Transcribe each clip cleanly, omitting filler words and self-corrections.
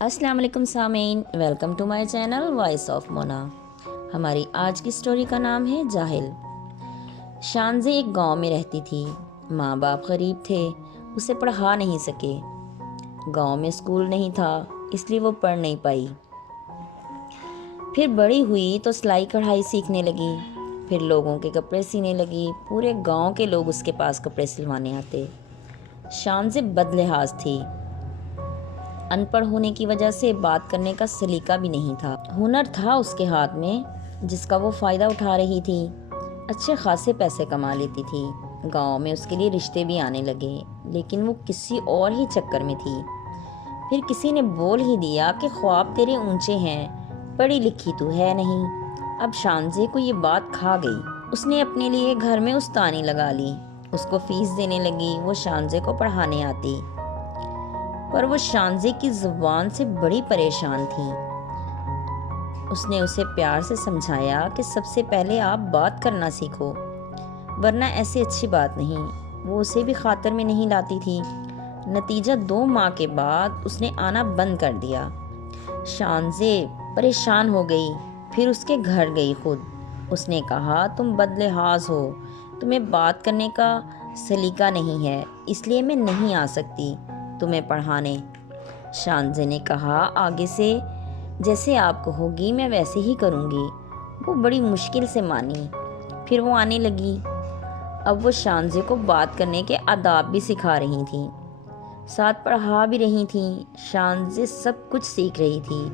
अस्सलाम वालेकुम सामीन, welcome to my channel voice of Mona. हमारी आज की स्टोरी का नाम है जाहिल। शानज़े एक गांव में रहती थी। माँ बाप गरीब थे, उसे पढ़ा नहीं सके। गांव में स्कूल नहीं था, इसलिए वो पढ़ नहीं पाई। फिर बड़ी हुई तो सिलाई कढ़ाई सीखने लगी, फिर लोगों के कपड़े सीने लगी। पूरे गांव के लोग उसके पास कपड़े सिलवाने आते। शानज़े बदलिहाज थी। अनपढ़ होने की वजह से बात करने का सलीका भी नहीं था। हुनर था उसके हाथ में, जिसका वो फ़ायदा उठा रही थी। अच्छे खासे पैसे कमा लेती थी। गांव में उसके लिए रिश्ते भी आने लगे, लेकिन वो किसी और ही चक्कर में थी। फिर किसी ने बोल ही दिया कि ख्वाब तेरे ऊंचे हैं, पढ़ी लिखी तू है नहीं। अब शानज़े को ये बात खा गई। उसने अपने लिए घर में उस्तानी लगा ली, उसको फीस देने लगी। वो शानज़े को पढ़ाने आती, पर वो शानज़े की ज़ुबान से बड़ी परेशान थी। उसने उसे प्यार से समझाया कि सबसे पहले आप बात करना सीखो, वरना ऐसी अच्छी बात नहीं। वो उसे भी खातर में नहीं लाती थी। नतीजा 2 माह के बाद उसने आना बंद कर दिया। शानज़े परेशान हो गई, फिर उसके घर गई खुद। उसने कहा, तुम बदलिहाज हो, तुम्हें बात करने का सलीका नहीं है, इसलिए मैं नहीं आ सकती तुम्हें पढ़ाने। शानज़े ने कहा, आगे से जैसे आप कहोगी मैं वैसे ही करूँगी। वो बड़ी मुश्किल से मानी। फिर वो आने लगी। अब वो शानज़े को बात करने के आदाब भी सिखा रही थी, साथ पढ़ा भी रही थी। शानज़े सब कुछ सीख रही थी।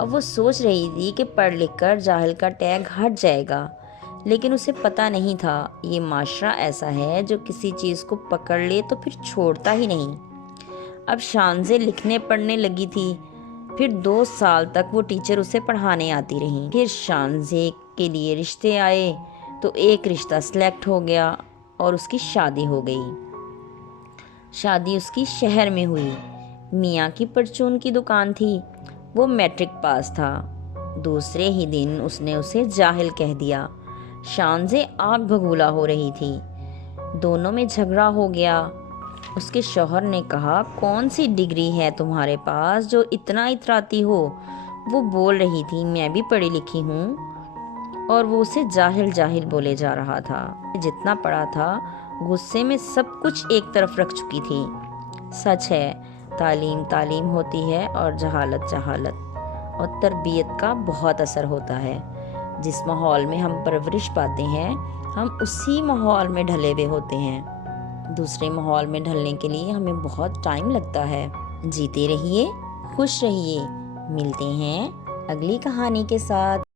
अब वो सोच रही थी कि पढ़ लिख कर जाहिल का टैग हट जाएगा, लेकिन उसे पता नहीं था ये माशरा ऐसा है जो किसी चीज़ को पकड़ ले तो फिर छोड़ता ही नहीं। अब शानज़े लिखने पढ़ने लगी थी। फिर 2 साल तक वो टीचर उसे पढ़ाने आती रही। फिर शानज़े के लिए रिश्ते आए तो एक रिश्ता सिलेक्ट हो गया और उसकी शादी हो गई। शादी उसकी शहर में हुई। मियाँ की परचून की दुकान थी। वो मैट्रिक पास था। दूसरे ही दिन उसने उसे जाहिल कह दिया। शानज़े आग बबूला हो रही थी। दोनों में झगड़ा हो गया। उसके शौहर ने कहा, कौन सी डिग्री है तुम्हारे पास जो इतना इतराती हो? वो बोल रही थी, मैं भी पढ़ी लिखी हूँ, और वो उसे जाहिल जाहिल बोले जा रहा था। जितना पढ़ा था, गुस्से में सब कुछ एक तरफ रख चुकी थी। सच है, तालीम तालीम होती है और जहालत जहालत, और तरबियत का बहुत असर होता है। जिस माहौल में हम परवरिश पाते हैं, हम उसी माहौल में ढले हुए होते हैं। दूसरे माहौल में ढलने के लिए हमें बहुत टाइम लगता है। जीते रहिए, खुश रहिए। मिलते हैं अगली कहानी के साथ।